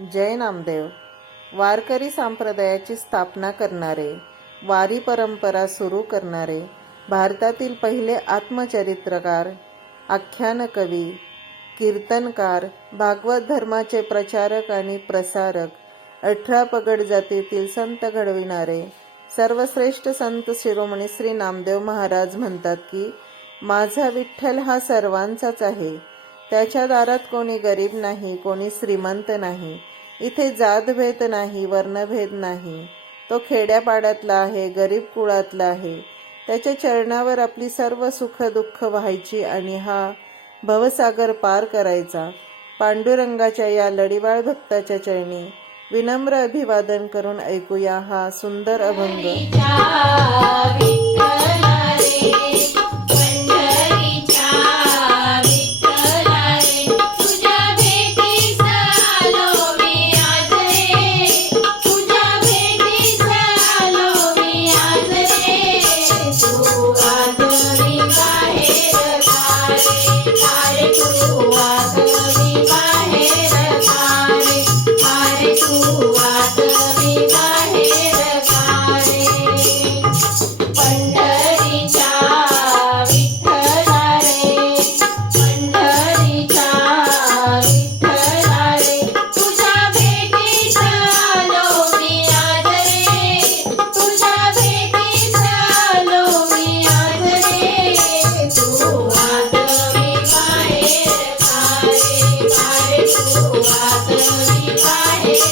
जय नामदेव. वारकरी संप्रदायाची स्थापना करणारे वारी परंपरा सुरू करणारे भारतातील पहिले आत्मचरित्रकार आख्यान कवी कीर्तनकार भागवत धर्माचे प्रचारक आणि प्रसारक अठरा पगड जातीतील संत घडविणारे सर्वश्रेष्ठ संत शिरोमणी श्री नामदेव महाराज म्हणतात की माझा विठ्ठल हा सर्वांचाच आहे. त्याच्या दारात कोणी गरीब नाही कोणी श्रीमंत नाही. इथे जातभेद नाही वर्णभेद नाही. तो खेड्यापाड्यातला आहे गरीब कुळातला आहे. त्याच्या चरणावर आपली सर्व सुख दुःख व्हायची आणि हा भवसागर पार करायचा. पांडुरंगाच्या या लढीवाळ भक्ताच्या चरणी विनम्र अभिवादन करून ऐकूया हा सुंदर अभंग.